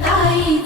night.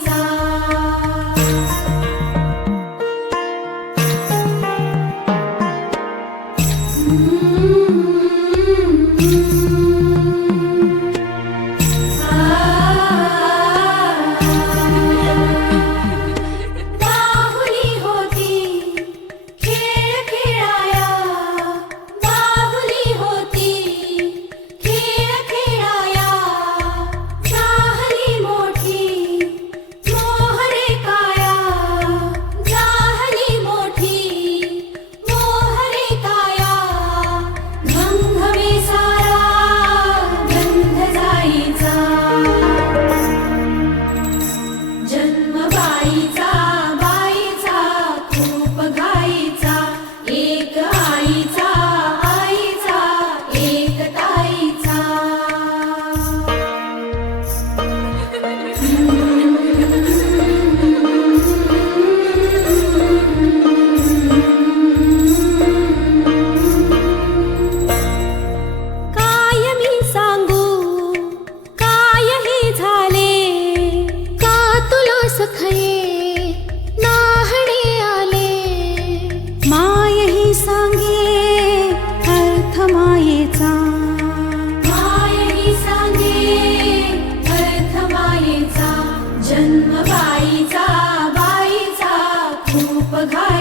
Bye.